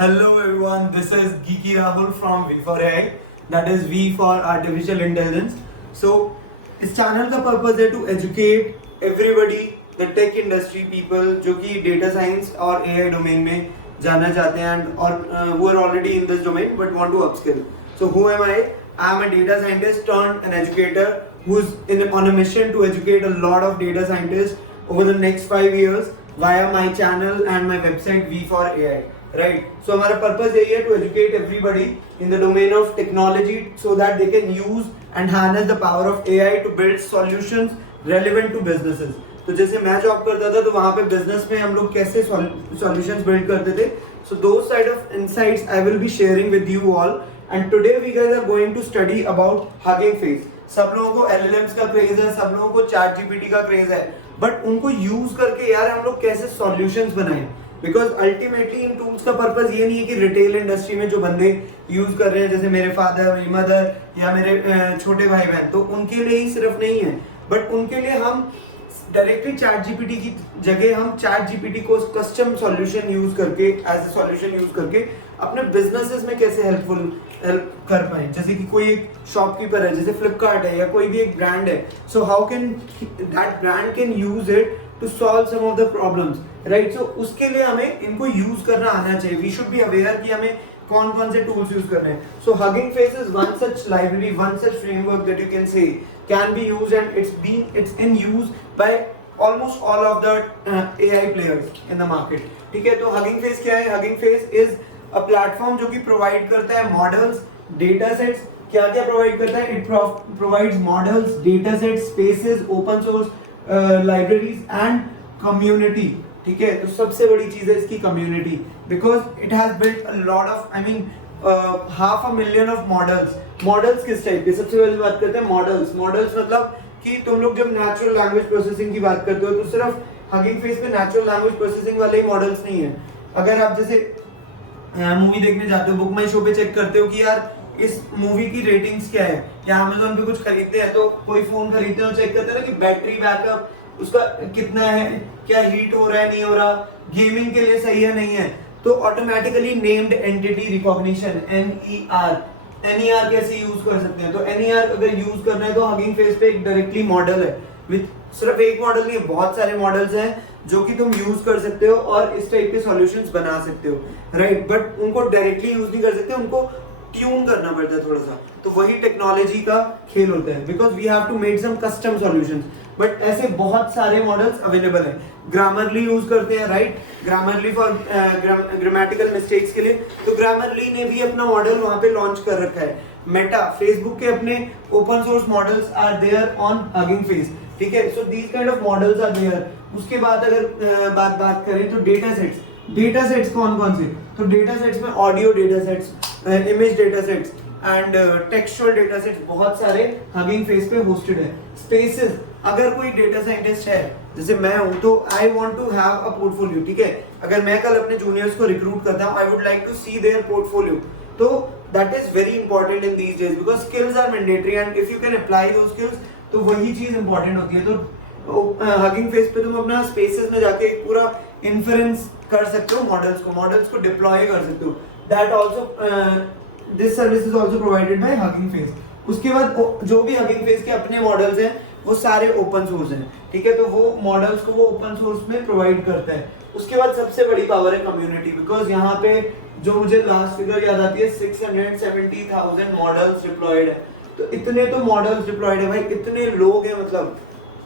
Hello everyone, this is Geeky Rahul from V for AI, that is V for Artificial Intelligence. So, इस channel का purpose है to educate everybody, the tech industry people जो कि data science और AI domain में जानना चाहते हैं और who are already in this domain but want to upskill. So who am I? I am a data scientist turned an educator who's on a mission to educate a lot of data scientists over the next 5 years via my channel and my website V for AI. Right. So हमारा purpose यही है to educate everybody in the domain of technology so that they can use and harness the power of AI to build solutions relevant to businesses. तो जैसे मैं job करता था तो वहाँ पे बिजनेस में हम लोग कैसे solutions build करते थे. So those side of insights I will be sharing with you all. And today we guys are going to study about Hugging Face. सब लोगों को LLMs का क्रेज है, सब लोगों को ChatGPT का क्रेज है, बट उनको यूज करके यार हम लोग कैसे सॉल्यूशंस बनाएं. बिकॉज अल्टीमेटली इन टूल्स का पर्पज ये नहीं है कि रिटेल इंडस्ट्री में जो बंदे यूज कर रहे हैं जैसे मेरे फादर, मेरी मदर या मेरे छोटे भाई बहन, तो उनके लिए ही सिर्फ नहीं है, बट उनके लिए हम डायरेक्टली चैट जीपीटी की जगह हम चैट जीपीटी को कस्टम सॉल्यूशन यूज करके एज ए सॉल्यूशन यूज करके अपने बिजनेसेस में कैसे हेल्प कर पाए. जैसे कि कोई एक शॉपकीपर है, जैसे फ्लिपकार्ट है या कोई भी एक ब्रांड है, so how can that brand can use it to solve some of the problems, right. So उसके लिए हमें इनको यूज करना आना चाहिए. वी शुड बी अवेयर कि हमें कौन कौन से टूल्स यूज करने हैं. So Hugging Face is one such library, one such framework that you can say can be used and it's in use by almost all of the AI players in the market. ठीक है, तो Hugging Face क्या है? Hugging Face is a platform जो कि provide करता है models, data sets. क्या क्या provide करता है? It provides models, data sets, spaces, open source libraries and community. ठीक है, तो सबसे बड़ी चीज है इसकी community because it has built a lot of 500,000 of models किस टाइप के. सबसे पहले बात करते हैं मॉडल्स. मतलब कि तुम लोग जब नेचुरल लैंग्वेज प्रोसेसिंग की बात करते हो तो सिर्फ हगिंग फेस पे नेचुरल लैंग्वेज प्रोसेसिंग वाले ही मॉडल्स नहीं है. अगर आप जैसे मूवी देखने जाते हो, बुक माई शो पे चेक करते हो कि यार इस मूवी की रेटिंग्स क्या है, या अमेजोन पे कुछ खरीदते हैं तो कोई फोन खरीदते हो चेक करते हैं ना कि बैटरी बैकअप उसका कितना है, क्या हीट हो रहा है नहीं हो रहा, गेमिंग के लिए सही है नहीं है. तो automatically named entity recognition NER कैसे यूज कर सकते हैं. तो NER अगर यूज करना है तो हगिंग फेस पे एक डायरेक्टली मॉडल है विद सिर्फ एक मॉडल नहीं है, बहुत सारे मॉडल्स हैं जो कि तुम यूज कर सकते हो और इस टाइप के सॉल्यूशंस बना सकते हो, राइट. बट उनको डायरेक्टली यूज नहीं कर सकते, उनको ट्यून करना पड़ता है थोड़ा सा. तो वही टेक्नोलॉजी का खेल होता है because we have to make some custom solutions. But ऐसे बहुत सारे मॉडल्स अवेलेबल हैं. ग्रामरली यूज करते हैं, right. Grammarly for grammatical mistakes के लिए, तो ग्रामरली ने भी अपना मॉडल वहां पे लॉन्च कर रखा है. मेटा, फेसबुक के अपने open source models are there on Hugging Face. ठीक है, so these kind of models are there. उसके बाद अगर बात करें तो डेटा सेट्स कौन कौन से. तो डेटा सेट्स में audio data sets, image data sets and textual data sets बहुत सारे हगिंग फेस पे होस्टेड है. स्पेसेस, अगर कोई डेटा साइंटिस्ट है जैसे मैं हूं तो I want to have a portfolio. ठीक है, अगर मैं कल अपने जूनियर्स को रिक्रूट करता हूं, I would like to see their portfolio. तो that is very important in these days because skills are mandatory and if you can apply those skills तो वही चीज इंपॉर्टेंट होती है. तो हगिंग फेस पे तुम अपना स्पेसेस में जाके एक पूरा इन्फ्रेंस कर सकते हो, मॉडल्स को डिप्लॉय कर सकते हो. That also this service is also provided by hugging face. उसके बाद जो भी हगिंग फेस के अपने मॉडल्स हैं वो सारे ओपन सोर्स हैं. ठीक है, तो वो मॉडल्स को वो ओपन सोर्स में प्रोवाइड करता है. उसके बाद सबसे बड़ी पावर है कम्युनिटी बिकॉज यहाँ पे जो मुझे लास्ट फिगर याद आती है 670,000 मॉडल्स डिप्लॉयड है. तो इतने तो मॉडल्स डिप्लॉयड है भाई, इतने लोग हैं, मतलब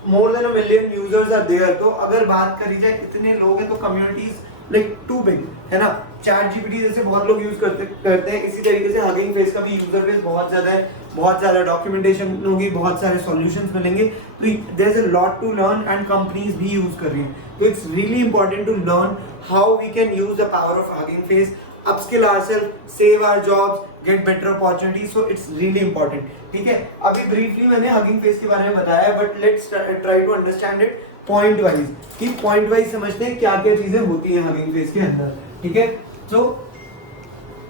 more than 1 million users are there. तो अगर बात करी जाए इतने लोग हैं तो कम्युनिटीज लाइक टू बिग है ना. चैट जीपीटी जैसे बहुत लोग यूज करते हैं, इसी तरीके से हगिंग फेस का भी यूजर बेस बहुत ज्यादा है, बहुत ज्यादा डॉक्यूमेंटेशन होगी, बहुत सारे सॉल्यूशंस मिलेंगे. तो there is a lot to learn and companies भी यूज कर रही हैं. तो it's really important to learn how we can use the power of Hugging Face, upskill ourselves, save our jobs, get better opportunities. So it's really important. ठीक है, अभी briefly मैंने hugging Face के बारे में बताया, but let's try to understand it point wise, कि point wise समझते हैं क्या क्या चीजें होती हैं हगिंग फेस के अंदर. ठीक है, so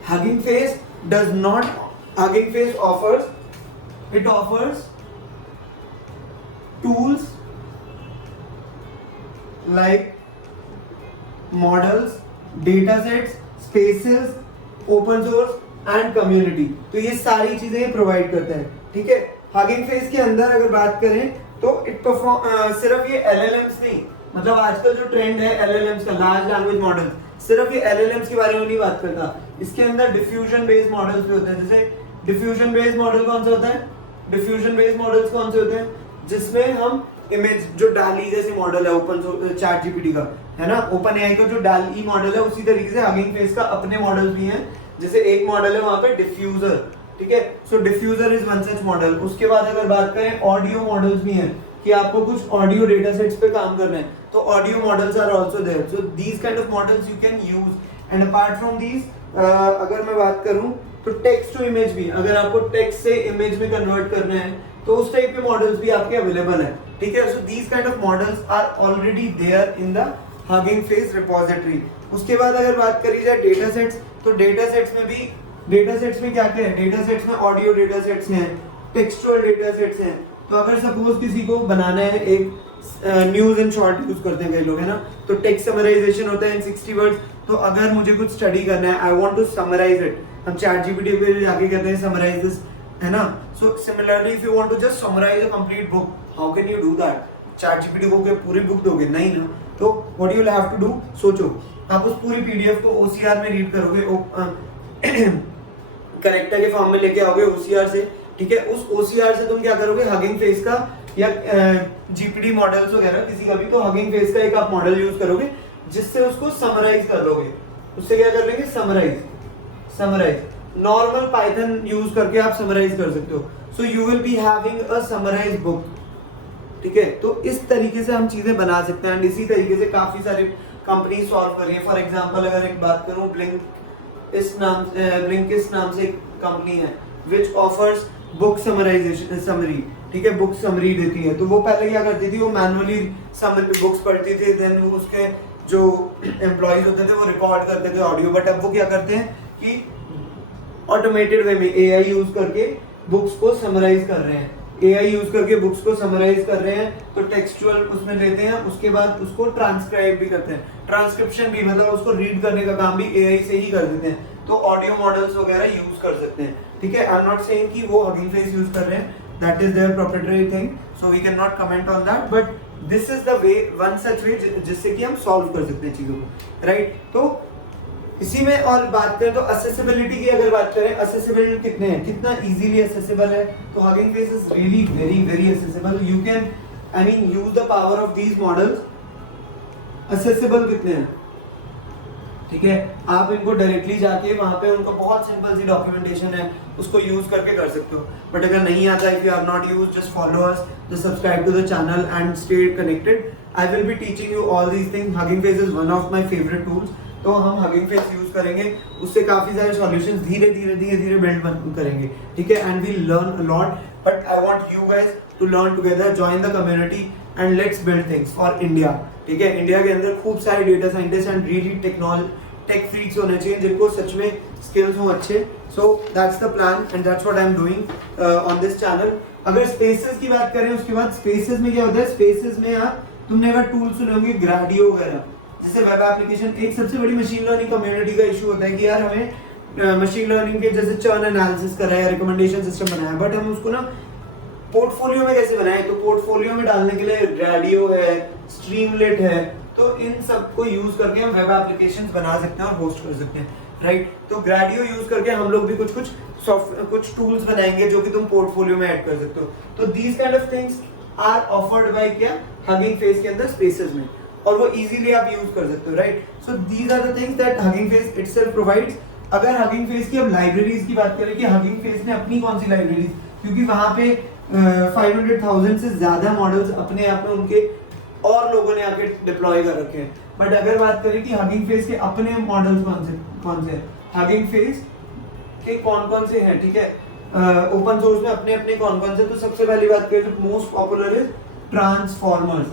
Hugging Face does not, Hugging Face offers, it offers tools like models, data sets, spaces, open source and community. तो ये सारी चीजें प्रोवाइड करता है, ठीक है। हगिंग फेस के अंदर अगर बात करें तो इट परफॉर्म सिर्फ ये LLMs नहीं, मतलब आजकल जो ट्रेंड है LLMs का, लार्ज लैंग्वेज मॉडल, सिर्फ ये LLMs के बारे में नहीं बात करता। इसके अंदर डिफ्यूजन बेस्ड मॉडल्स भी होते हैं। जैसे डिफ्यूजन बेस्ड मॉडल कौन सा होता है? डिफ्यूजन बेस्ड मॉडल्स कौन से होते हैं? जिसमें हम इमेज, जो डाली जैसे मॉडल है ओपन चैट जीपीटी का, है ना, ओपन एआई का जो डाली मॉडल है, उसी तरीके से हगिंग फेस का अपने मॉडल भी हैं। जैसे एक मॉडल है वहां पे डिफ्यूजर, ठीक है। So diffuser is one such model. उसके बाद अगर बात करें ऑडियो मॉडल्स भी हैं कि आपको कुछ ऑडियो डेटा सेट्स पे काम करना है, तो audio models are also there. So these kind of models you can use. And apart from these अगर मैं बात करूं तो टेक्स्ट टू इमेज भी, अगर आपको टेक्स्ट से इमेज में कन्वर्ट करना है तो उस टाइप के मॉडल्स भी आपके अवेलेबल है, ठीक है। So these kind of models are already there in the Hugging Face repository. उसके बाद अगर बात करी जाए डेटा सेट्स, तो डेटा सेट्स में भी, डेटा सेट्स में क्या क्या है? डेटा सेट्स में ऑडियो डेटा सेट्स हैं, टेक्सचुअल डेटा सेट्स हैं। तो अगर सपोज किसी को बनाना है एक न्यूज इन शॉर्ट यूज करते हैं कई लोग, है ना, तो टेक्स्ट समराइजेशन होता है इन 60 वर्ड्स। तो अगर मुझे कुछ स्टडी करना है, I want to summarize it, हम चैट जीपीटी पे जाके कहते हैं समराइज दिस, है ना। So similarly if you want to just summarize a complete book, how can you do that? ChatGPT को क्या पूरी बुक दोगे? नहीं ना। तो what you will have to do, सोचो, आप उस पूरी पीडीएफ को ओसीआर में रीड करोगे, करेक्टर के फॉर्म में लेके आओगे ओसीआर से, ठीक है। उस ओसीआर से तुम क्या करोगे? हगिंग फेस का या जीपीटी मॉडल्स वगैरह किसी का भी, तो हगिंग फेस का एक आप मॉडल यूज करोगे जिससे उसको समराइज कर लोगे। उससे क्या कर लेंगे? समराइज नॉर्मल पाइथन यूज करके आप समराइज कर सकते हो। So you will be having a summarize book, ठीक है। तो इस तरीके से हम चीजें बना सकते हैं। एंड इसी तरीके से काफी सारी कंपनी सॉल्व कर रही है। फॉर एग्जांपल अगर एक बात करूं, ब्लिंकिस्ट नाम से एक कंपनी है which offers book summarization summary, ठीक है, बुक समरी देती है। तो वो पहले क्या करती थी? वो मैनुअली बुक्स पढ़ती थी, देन वो उसके जो एम्प्लॉइज होते थे वो रिकॉर्ड करते थे ऑडियो। बट अब वो क्या करते हैं कि ऑटोमेटेड वे में एआई यूज करके बुक्स को समराइज कर रहे हैं। एआई यूज करके बुक्स को समराइज कर रहे हैं, तो टेक्सचुअल उसमें लेते हैं, उसके बाद उसको ट्रांसक्राइब भी करते हैं। ट्रांसक्रिप्शन भी, मतलब उसको रीड करने का काम भी एआई से ही कर देते हैं। तो ऑडियो मॉडल्स वगैरह यूज कर सकते हैं, ठीक है। आई एम नॉट सेइंग कि वो हगिंग फेस यूज कर रहे हैं, that is their proprietary thing, so we can not comment on that, but this is the way, one such way जिससे कि हम सॉल्व कर सकते हैं चीजों को, राइट। तो इसी में और बात करें तो असेसिबिलिटी की अगर बात करें, असेसिबल कितने हैं, कितना इजीली असेसिबल है? तो Hugging Face is really very very accessible. You can, I mean, use the power of these models. Accessible कितने हैं, ठीक है। आप इनको डायरेक्टली जाके वहां पे उनको बहुत सिंपल सी डॉक्यूमेंटेशन है, उसको यूज करके कर सकते हो। बट अगर नहीं आता, if you are not use, just follow us, just subscribe to the channel and stay connected. I will be teaching you all these things. Hugging Face is one of my favourite tools. तो हम hugging face use करेंगे, उससे काफी सारे solutions धीरे धीरे build करेंगे, ठीक है। And we learn a lot, but I want you guys to learn together, join the community and let's build things for India, ठीक है। इंडिया के अंदर खूब सारे data scientist and really tech freaks होने चाहिए जिनको सच में स्किल्स हो अच्छे। So that's the plan and that's what I am doing on this channel. अगर स्पेसेस की बात करें, उसके बाद स्पेसेस में क्या होता है? स्पेसेस में आप, तुमने अगर टूल सुने होंगे ग्राडियो वगैरह, जैसे वेब एप्लीकेशन। एक सबसे बड़ी मशीन लर्निंग कम्युनिटी का इशू होता है कि यार हमें मशीन लर्निंग के जैसे चर्न एनालिसिस करा है, रिकमेंडेशन सिस्टम बनाया, बट हम उसको ना पोर्टफोलियो में कैसे बनाए? तो पोर्टफोलियो में डालने के लिए ग्राडियो है, स्ट्रीमलेट है, तो इन सबको यूज करके हम वेब एप्लीकेशंस बना सकते हैं और होस्ट कर सकते हैं, राइट। तो ग्राडियो यूज करके हम लोग भी कुछ टूल्स बनाएंगे जो कि तुम पोर्टफोलियो में ऐड कर सकते हो। तो these kind of things are offered by क्या? हगिंग फेस के अंदर स्पेसेस में, और वो इजीली आप यूज कर सकते हो, right. So these are the things that Hugging Face itself provides. अगर हगिंग फेस की अब लाइब्रेरीज की बात करें कि हगिंग फेस ने अपनी कौन सी लाइब्रेरीज, क्योंकि वहां पे 500,000 से ज्यादा मॉडल्स अपने आप में उनके और लोगों ने आके डिप्लॉय कर रखे हैं। बट अगर बात करें कि हगिंग फेस के अपने मॉडल्स कौन से हैं, हगिंग फेस के कौन से हैं, ठीक है, ओपन सोर्स में अपने कौन से। तो सबसे पहली बात करें तो मोस्ट पॉपुलर इज ट्रांसफॉर्मर्स।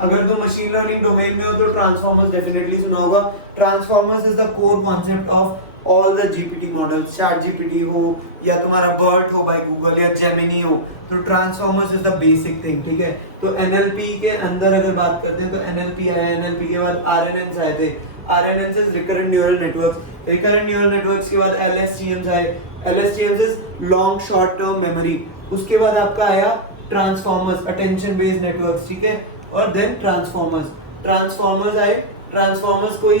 अगर तो मशीन लर्निंग डोमेन में हो तो ट्रांसफॉर्मर्स डेफिनेटली सुना होगा। Transformers is the core concept of all the GPT models, chat GPT हो या तुम्हारा बर्ट हो बाय गूगल या जेमिनी हो, तो transformers is the basic thing, ठीक है। तो एनएलपी के अंदर अगर बात करते हैं तो एनएलपी आया, एनएलपी के बाद आरएनएन्स आए थे। RNNs is recurrent neural networks. Recurrent neural networks के बाद LSTMs आए. LSTMs is long short term memory. उसके बाद आपका आया ट्रांसफॉर्मर्स, अटेंशन बेस्ड नेटवर्क्स, ठीक है. और देन ट्रांसफॉर्मर्स आए. ट्रांसफॉर्मर्स को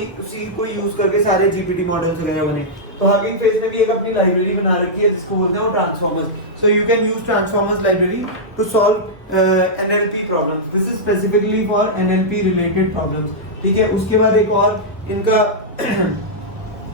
यूज करके सारे जीपीटी मॉडल्स वगैरह बने. तो हगिंग फेस ने भी एक अपनी लाइब्रेरी बना रखी है जिसको बोलते हैं वो transformers. So you can use transformers library to solve NLP problems. This is specifically for NLP related problems, ठीक है. उसके बाद एक और इनका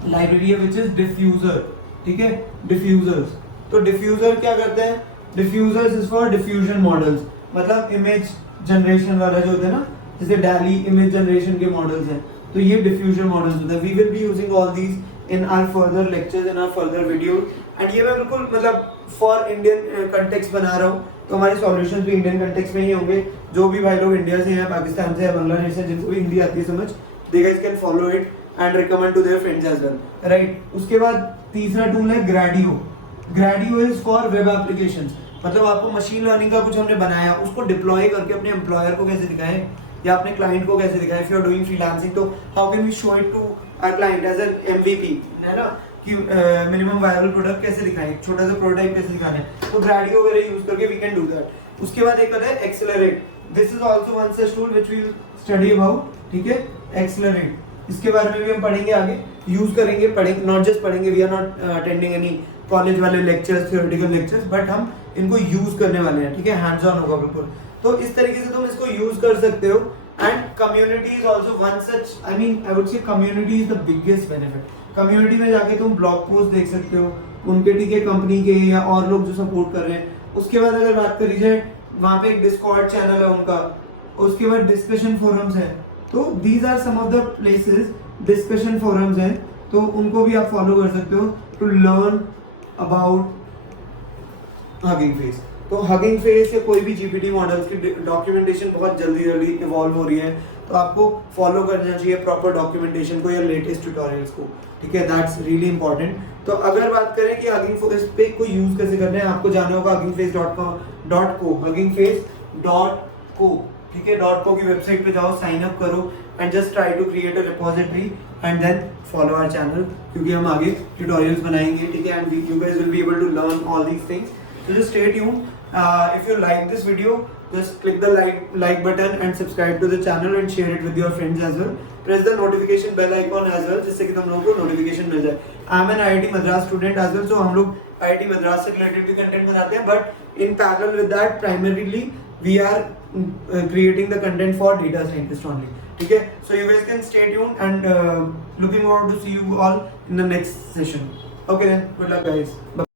लाइब्रेरी है विच इज डिफ्यूजर, ठीक है. डिफ्यूजर्स. तो डिफ्यूजर क्या करते हैं? Diffusers is for diffusion models, मतलब इमेज जनरेशन वाला जो होता है ना, जैसे डैली इमेज जनरेशन के मॉडल्स हैं, तो ये डिफ्यूजन मॉडल्स होते हैं. We will be using all these in our further lectures, in our further videos. And ये मैं बिल्कुल मतलब फॉर इंडियन कंटेक्स्ट बना रहा हूँ, तो हमारे सॉल्यूशंस भी इंडियन कंटेक्स्ट में ही होंगे. जो भी भाई लोग इंडिया से हैं, पाकिस्तान से, बांग्लादेश से, जिनको भी हिंदी आती है समझ, they guys can follow it and recommend to their friends as well, right. उसके बाद तीसरा टूल है Gradio. Gradio is for web applications. मतलब आपको मशीन लर्निंग का कुछ हमने बनाया, उसको डिप्लॉय करके अपने एम्प्लॉयर को कैसे दिखाएं या अपने क्लाइंट को कैसे दिखाएं. If you are doing freelancing, तो how can we show it to our client as an MVP, है ना, कि मिनिमम वायबल प्रोडक्ट कैसे दिखाएं, एक छोटा सा प्रोटोटाइप कैसे दिखाना है. तो ग्रेडियो वगैरह यूज करके वी कैन डू दैट. उसके बाद एक है Accelerate. This is also one such tool which we will study about, ठीक है. एक्सेलरेट, इसके बारे में भी हम पढ़ेंगे आगे, यूज करेंगे, पढ़ेंगे, नॉट जस्ट पढ़ेंगे. We are not attending any college वाले लेक्चर्स, थियोरेटिकल लेक्चर्स, बट हम इनको यूज करने वाले हैं, ठीक है. हैंड्स ऑन होगा बिल्कुल. तो इस तरीके से तुम इसको यूज कर सकते हो. And community is also one such, I would say community is the biggest benefit. Community में जाके तुम ब्लॉग पोस्ट देख सकते हो उनके, ठीक है, कंपनी के या और लोग जो सपोर्ट कर रहे हैं. उसके बाद अगर बात करी जाए, वहाँ पे एक डिस्कॉर्ड चैनल है उनका. उसके बाद डिस्कशन फोरम्स है. तो these are some of the places, discussion forums हैं, तो उनको भी आप फॉलो कर सकते हो to learn about Hugging Face. तो हगिंग फेस या कोई भी जीपीटी मॉडल्स की डॉक्यूमेंटेशन बहुत जल्दी इवॉल्व हो रही है, तो आपको फॉलो करना चाहिए प्रॉपर डॉक्यूमेंटेशन को या लेटेस्ट ट्यूटोरियल्स को, ठीक है. That's really important. तो अगर बात करें कि हगिंग फेस पे को यूज कैसे करना है, आपको जाना होगा huggingface.co, huggingface.co, ठीक है. .co की वेबसाइट पे जाओ, साइन अप करो and just try to create a repository and then follow our channel, क्योंकि हम आगे ट्यूटोरियल्स बनाएंगे, ठीक है. And you guys will be able to learn all these things. So just stay tuned. If you like this video, just click the like button and subscribe to the channel and share it with your friends as well. Press the notification bell icon as well, जिससे कि तुम लोगों को notification मिल जाए. I am an IIT Madras student as well, so हम लोग IIT Madras से related भी content बनाते हैं, but in parallel with that, primarily we are creating the content for data scientists only. ठीक है. So you guys can stay tuned and looking forward to see you all in the next session. Okay then, good luck guys. Bye.